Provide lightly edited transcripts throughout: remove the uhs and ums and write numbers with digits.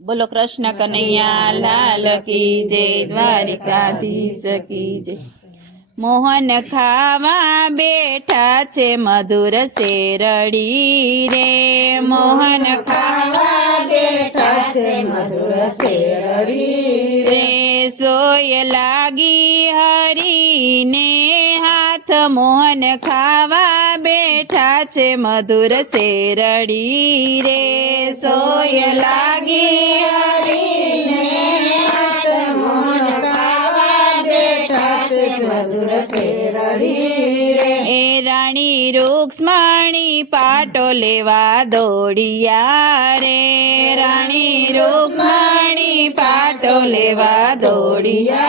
बोलो कृष्ण कन्हैया लाल की जय, द्वारिकाधीश की जय। मोहन खावा बेठा छे मधुर शेरड़ी रे, मोहन खावा बेठा छे मधुर शेरड़ी रे। सोय लागी हरी ने हाथ, मोहन खावा बेठा छे मधुर शेरड़ी रे। सोय लागी हरी ने हाथ, मोहन खावा बेठा छे मधुर शेरड़ी रे। ए राणी रुक्ष्मणी पाटो लेवा दौड़िया रे, राणी रुक्ष्मणी पाटो लेवा दौड़िया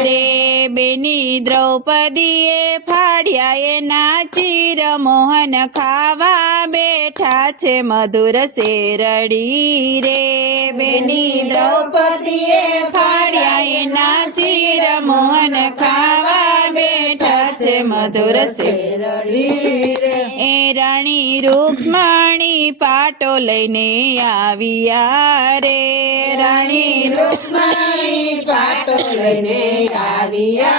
रे। बेनी द्रौपदीए फाड़िया एना चीर, मोहन खावा बेठा छे मधुर शेरड़ी रे। बेनी द्रौपदीए फाड़िया एना चीर, मोहन खावा बेठा छे मधुर शेरड़ी रे। ए राणी रुक्ष्मणी पाटो लईने आविया रे, राणी रुक्ष्मणी पाटो लईने आविया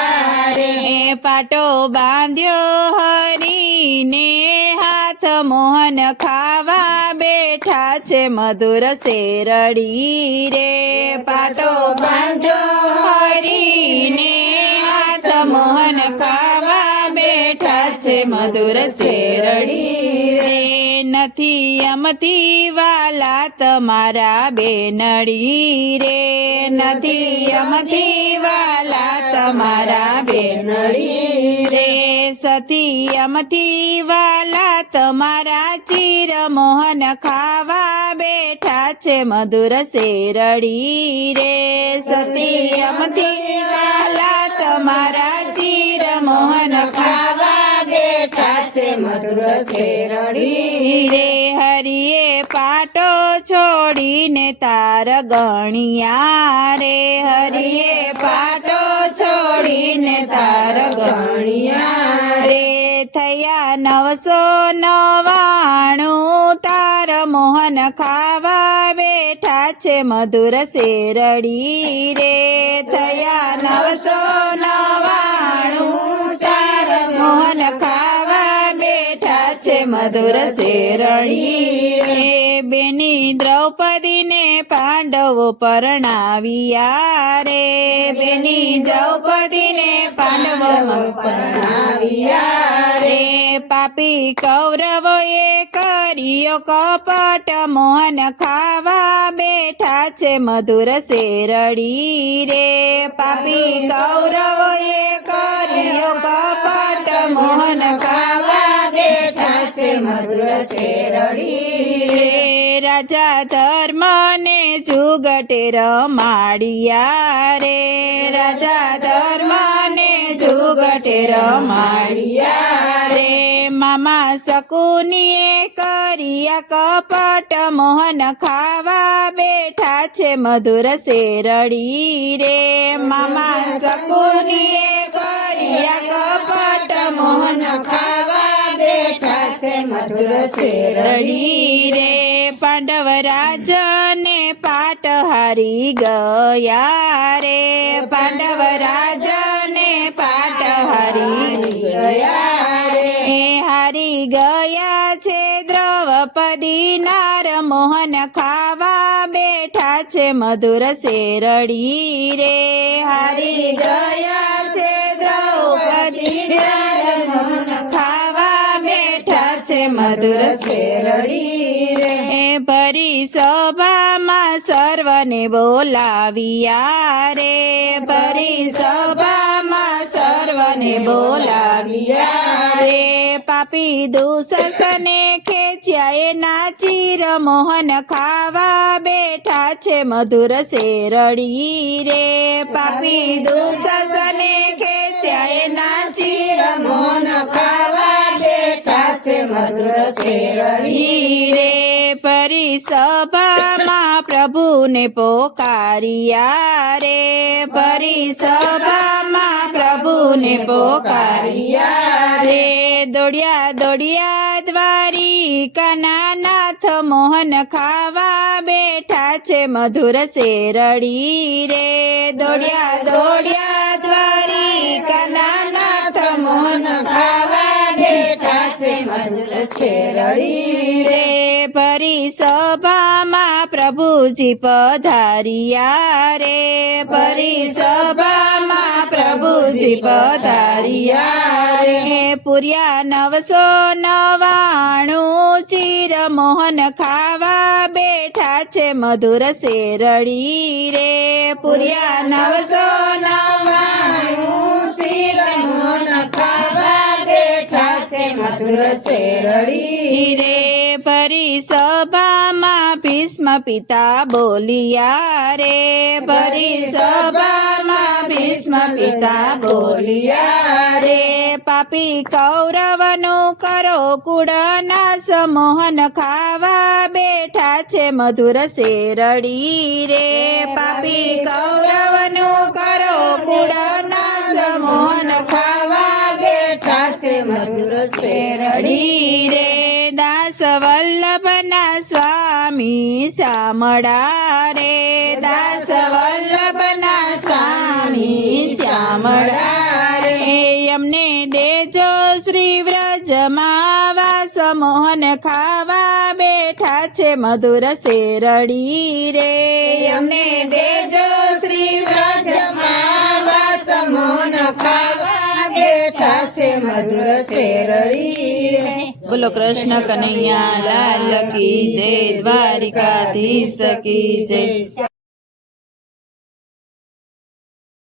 रे। ए पाटो बांध्यो हरी ने हाथ, मोहन खावा बेठा छे मधुर शेरड़ी रे। पाटो बांध्यो हरी ने हाथ, मोहन खावा बेठा छे मधुर शेरड़ी रे। नथी अमथी वाला तमारा बेनड़ी रे, नथी अमथी वाला तमारा बेनड़ी रे। सती अमथी वाला तमारा चीर, मोहन खावा बेठा छे मधुर शेरड़ी रे। सती अमथी वाला तमारा चीर, मोहन खावा बेठा छे मधुर शेरड़ी रे। हरिये पाटो छोड़ीने तार गणिया रे, हरिये पाटो छोड़ीने तार गणिया रे। थया 999 तार, मोहन खावा बेठा छे मधुर शेरड़ी रे। थया 999 तार, मोहन खावा बेठा छे मधुर शेरड़ी रे। बेनी द्रौपदी ने पांडवो परणाविया रे, बेनी द्रौपदी ने पांडवो परणाविया रे। पापी कौरवोए करियो कपट, मोहन खावा बेठा छे मधुर शेरड़ी रे। पापी कौरवोए करियो कपट, मोहन खावा बेठा छे मधुर शेरड़ी रे। राजा धर्म ने जुगटे रमाड़िया रे, राजा धर्म ने जुगटे रमाड़िया रे। मामा शकुनिए करिया कपट, मोहन खावा बेठा छे मधुर शेरड़ी रे। मामा शकुनिए करिया कपट, मोहन खावा बेठा छे मधुर शेरड़ी रे। पांडव राज ने पाट हारी गया रे, पांडव राज ने पाट हारी गया रे। ए हारी गया छे द्रौपदी नार, मोहन खावा बेठा छे मधुर शेरड़ी रे। हारी गया छे द्रौपदी नार, मोहन खावा बेठा छे मधुर शेरड़ी रे। ए भरी सभामां सर्वने बोलाविया रे, भरी सभामां सर्वने बोलाविया रे। पापी दुशासने खेच्या एना चीर, मोहन खावा बेठा छे मधुर शेरड़ी रे। पापी दुशासने खेच्या एना चीर, मोहन खावा बेठा छे मधुर शेरड़ी रे। परी सभामां प्रभुने पोकारिया रे, परी सभामां प्रभुने पोकारिया रे। દોડ્યા દોડ્યા દ્વારિકાના નાથ મોહન ખાવા બેઠા છે મધુર શેરડી રે. દોડ્યા દોડ્યા દ્વારિકાના નાથ મોહન ખાવા બેઠા છે મધુર શેરડી રે. ફરી સભામાં પ્રભુજી પધાર્યા રે. ફરી સભામાં પ્રભુજી પધાર્યા રે. પુર્યા 999 ચીર મોહન ખાવા બેઠા છે મધુર શેરડી રે. પુર્યા 999 શિર મોહન ખાવા બેઠા છે મધુર શેરડી રે. ફરી સભામાં ભીષ્મ પિતા બોલિયા રે. ફરી સભામાં ભીષ્મ પિતા બોલિયા રે. પાપી કૌરવનું કરો કુળનાશ મોહન ખાવા બેઠા છે મધુર શેરડી રે. પાપી કૌરવનું કરો કુળનાશ મોહન ખાવા બેઠા છે મધુર શેરડી રે. દાસ વલ્લભના સ્વામી શ્યામળા રે. દાસ વલ્લભના સ્વામી શ્યામળા રે. એમને દેજો શ્રી વ્રજમાં વાસ મોહન ખાવા બેઠા છે મધુર શેરડી રે. અમને દેજો શ્રી વ્રજમાં વાસ મોહન ખાવા બેઠા છે મધુર શેરડી રે. બોલો કૃષ્ણ કનૈયા લાલ કી જય, દ્વારિકાધીશ કી જય.